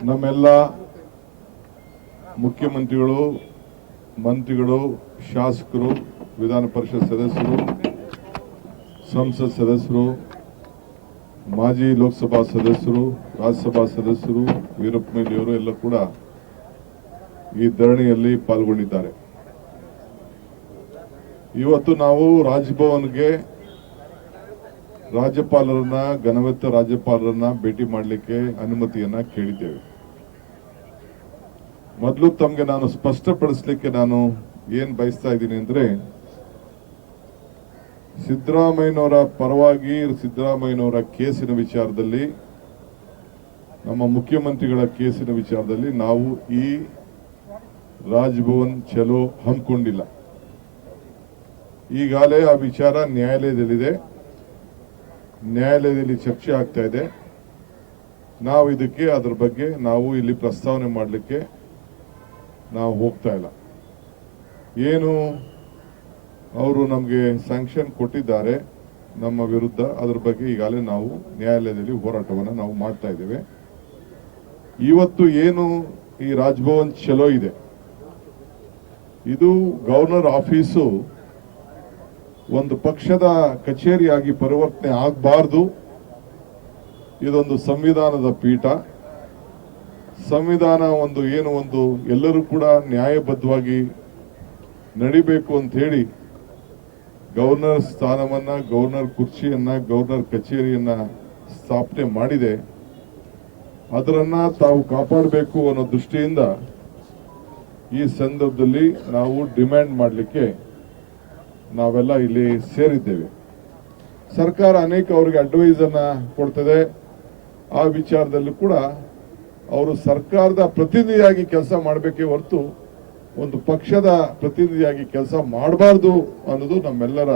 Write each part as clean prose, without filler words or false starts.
ನಮ್ಮೆಲ್ಲ ಮುಖ್ಯಮಂತ್ರಿಗಳು, ಮಂತ್ರಿಗಳು, ಶಾಸಕರು, ವಿಧಾನ ಪರಿಷತ್ ಸದಸ್ಯರು, ಸಂಸತ್ ಸದಸ್ಯರು, ಮಾಜಿ ಲೋಕಸಭಾ ಸದಸ್ಯರು, ರಾಜ್ಯಸಭಾ ಸದಸ್ಯರು, ವೀರಪ್ಪ ಮೊಯ್ಲಿಯವರು ಎಲ್ಲ ಕೂಡ ಈ ಧರಣಿಯಲ್ಲಿ ಪಾಲ್ಗೊಂಡಿದ್ದಾರೆ. ಇವತ್ತು ನಾವು ರಾಜಭವನ್ಗೆ ರಾಜ್ಯಪಾಲರನ್ನ, ಘನವೆತ್ತ ರಾಜ್ಯಪಾಲರನ್ನ ಭೇಟಿ ಮಾಡಲಿಕ್ಕೆ ಅನುಮತಿಯನ್ನ ಕೇಳಿದ್ದೇವೆ. ಮೊದಲು ತಮಗೆ ನಾನು ಸ್ಪಷ್ಟಪಡಿಸಲಿಕ್ಕೆ ನಾನು ಏನ್ ಬಯಸ್ತಾ ಇದ್ದೀನಿ ಅಂದ್ರೆ, ಸಿದ್ದರಾಮಯ್ಯನವರ ಪರವಾಗಿ ಸಿದ್ದರಾಮಯ್ಯನವರ ಕೇಸಿನ ವಿಚಾರದಲ್ಲಿ, ನಮ್ಮ ಮುಖ್ಯಮಂತ್ರಿಗಳ ಕೇಸಿನ ವಿಚಾರದಲ್ಲಿ ನಾವು ಈ ರಾಜಭವನ್ ಚಲೋ ಹಮ್ಮಿಕೊಂಡಿಲ್ಲ. ಈಗಾಗಲೇ ಆ ವಿಚಾರ ನ್ಯಾಯಾಲಯದಲ್ಲಿದೆ, ನ್ಯಾಯಾಲಯದಲ್ಲಿ ಚರ್ಚೆ ಆಗ್ತಾ ಇದೆ. ನಾವು ಇದಕ್ಕೆ ಅದರ ಬಗ್ಗೆ ನಾವು ಇಲ್ಲಿ ಪ್ರಸ್ತಾವನೆ ಮಾಡಲಿಕ್ಕೆ ನಾವು ಹೋಗ್ತಾ ಇಲ್ಲ. ಏನು ಅವರು ನಮಗೆ ಸ್ಯಾಂಕ್ಷನ್ ಕೊಟ್ಟಿದ್ದಾರೆ ನಮ್ಮ ವಿರುದ್ಧ, ಅದರ ಬಗ್ಗೆ ಈಗಾಗಲೇ ನಾವು ನ್ಯಾಯಾಲಯದಲ್ಲಿ ಹೋರಾಟವನ್ನು ನಾವು ಮಾಡ್ತಾ ಇದ್ದೇವೆ. ಇವತ್ತು ಏನು ಈ ರಾಜಭವನ್ ಚಲೋ ಇದೆ, ಇದು ಗವರ್ನರ್ ಆಫೀಸು ಒಂದು ಪಕ್ಷದ ಕಚೇರಿಯಾಗಿ ಪರಿವರ್ತನೆ ಆಗಬಾರ್ದು. ಇದೊಂದು ಸಂವಿಧಾನದ ಪೀಠ. ಸಂವಿಧಾನ ಒಂದು ಎಲ್ಲರೂ ಕೂಡ ನ್ಯಾಯಬದ್ಧವಾಗಿ ನಡಿಬೇಕು ಅಂತ ಹೇಳಿ ಗವರ್ನರ್ ಸ್ಥಾನವನ್ನ, ಗವರ್ನರ್ ಕುರ್ಚಿಯನ್ನ, ಗವರ್ನರ್ ಕಚೇರಿಯನ್ನ ಸ್ಥಾಪನೆ ಮಾಡಿದೆ. ಅದರನ್ನ ತಾವು ಕಾಪಾಡಬೇಕು ಅನ್ನೋ ದೃಷ್ಟಿಯಿಂದ ಈ ಸಂದರ್ಭದಲ್ಲಿ ನಾವು ಡಿಮ್ಯಾಂಡ್ ಮಾಡಲಿಕ್ಕೆ ನಾವೆಲ್ಲ ಇಲ್ಲಿ ಸೇರಿದ್ದೇವೆ. ಸರ್ಕಾರ ಅನೇಕ ಅವರಿಗೆ ಅಡ್ವೈಸ್ ಅನ್ನ ಕೊಡ್ತದೆ. ಆ ವಿಚಾರದಲ್ಲೂ ಕೂಡ ಅವರು ಸರ್ಕಾರದ ಪ್ರತಿನಿಧಿಯಾಗಿ ಕೆಲಸ ಮಾಡಬೇಕೇ ಹೊರತು ಒಂದು ಪಕ್ಷದ ಪ್ರತಿನಿಧಿಯಾಗಿ ಕೆಲಸ ಮಾಡಬಾರ್ದು ಅನ್ನೋದು ನಮ್ಮೆಲ್ಲರ,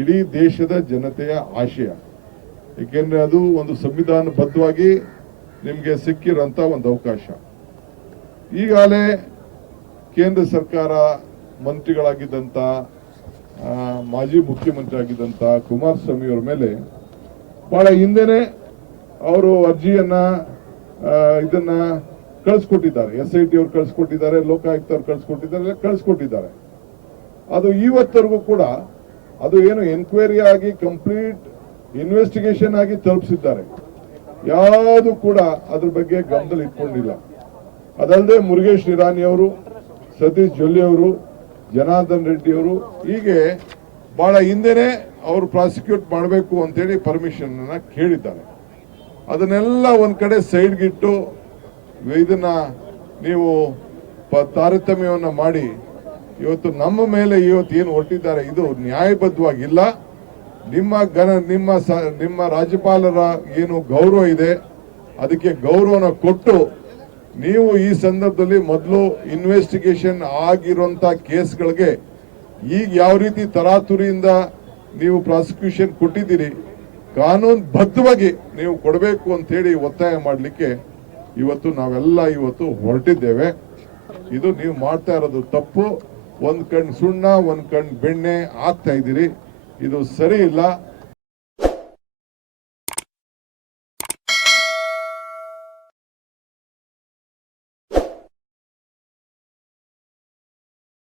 ಇಡೀ ದೇಶದ ಜನತೆಯ ಆಶಯ. ಏಕೆಂದ್ರೆ ಅದು ಒಂದು ಸಂವಿಧಾನಬದ್ಧವಾಗಿ ನಿಮಗೆ ಸಿಕ್ಕಿರುವಂತ ಒಂದು ಅವಕಾಶ. ಈಗಾಗಲೇ ಕೇಂದ್ರ ಸರ್ಕಾರ ಮಂತ್ರಿಗಳಾಗಿದ್ದಂತ, ಮಾಜಿ ಮುಖ್ಯಮಂತ್ರಿ ಆಗಿದ್ದಂತ ಕುಮಾರಸ್ವಾಮಿ ಅವರ ಮೇಲೆ ಬಹಳ ಹಿಂದೆನೆ ಅವರು ಅರ್ಜಿಯನ್ನ ಇದನ್ನ ಕಳಿಸ್ಕೊಟ್ಟಿದ್ದಾರೆ. SIT ಅವರು ಕಳಿಸ್ಕೊಟ್ಟಿದ್ದಾರೆ, ಲೋಕಾಯುಕ್ತ ಅವರು ಕಳಿಸ್ಕೊಟ್ಟಿದ್ದಾರೆ. ಅದು ಇವತ್ತರೆಗೂ ಕೂಡ ಅದು ಏನು ಎನ್ಕ್ವೈರಿ ಆಗಿ ಕಂಪ್ಲೀಟ್ ಇನ್ವೆಸ್ಟಿಗೇಷನ್ ಆಗಿ ತಲುಪಿಸಿದ್ದಾರೆ. ಯಾವುದು ಕೂಡ ಅದ್ರ ಬಗ್ಗೆ ಗಮನದಲ್ಲಿ ಇಟ್ಕೊಂಡಿಲ್ಲ. ಅದಲ್ಲದೆ ಮುರುಗೇಶ್ ನಿರಾಣಿ ಅವರು, ಸತೀಶ್ ಜೊಲ್ಲೆ ಅವರು, ಜನಾರ್ದನ್ ರೆಡ್ಡಿ ಅವರು, ಹೀಗೆ ಬಹಳ ಹಿಂದೆನೆ ಅವರು ಪ್ರಾಸಿಕ್ಯೂಟ್ ಮಾಡಬೇಕು ಅಂತೇಳಿ ಪರ್ಮಿಷನ್ ಅನ್ನ ಕೇಳಿದ್ದಾರೆ. ಅದನ್ನೆಲ್ಲ ಒಂದ್ ಕಡೆ ಸೈಡ್ಗಿಟ್ಟು ಇದನ್ನ ನೀವು ತಾರತಮ್ಯವನ್ನ ಮಾಡಿ ಇವತ್ತು ನಮ್ಮ ಮೇಲೆ ಇವತ್ತು ಏನು ಹೊರಟಿದ್ದಾರೆ, ಇದು ನ್ಯಾಯಬದ್ಧವಾಗಿಲ್ಲ. ನಿಮ್ಮ ರಾಜ್ಯಪಾಲರ ಏನು ಗೌರವ ಇದೆ, ಅದಕ್ಕೆ ಗೌರವನ ಕೊಟ್ಟು ನೀವು ಈ ಸಂದರ್ಭದಲ್ಲಿ ಮೊದಲು ಇನ್ವೆಸ್ಟಿಗೇಷನ್ ಆಗಿರುವಂತ ಕೇಸ್ಗಳಿಗೆ ಈಗ ಯಾವ ರೀತಿ ತರಾತುರಿಯಿಂದ ನೀವು ಪ್ರಾಸಿಕ್ಯೂಷನ್ ಕೊಟ್ಟಿದ್ದೀರಿ, ಕಾನೂನು ಬದ್ಧವಾಗಿ ನೀವು ಕೊಡಬೇಕು ಅಂತ ಹೇಳಿ ಒತ್ತಾಯ ಮಾಡಲಿಕ್ಕೆ ಇವತ್ತು ನಾವೆಲ್ಲ ಹೊರಟಿದ್ದೇವೆ. ಇದು ನೀವು ಮಾಡ್ತಾ ಇರೋದು ತಪ್ಪು. ಒಂದ್ ಕಣ್ ಸುಣ್ಣ, ಒಂದ್ ಕಣ್ ಬೆಣ್ಣೆ ಆಗ್ತಾ ಇದ್ದೀರಿ. ಇದು ಸರಿ ಇಲ್ಲ.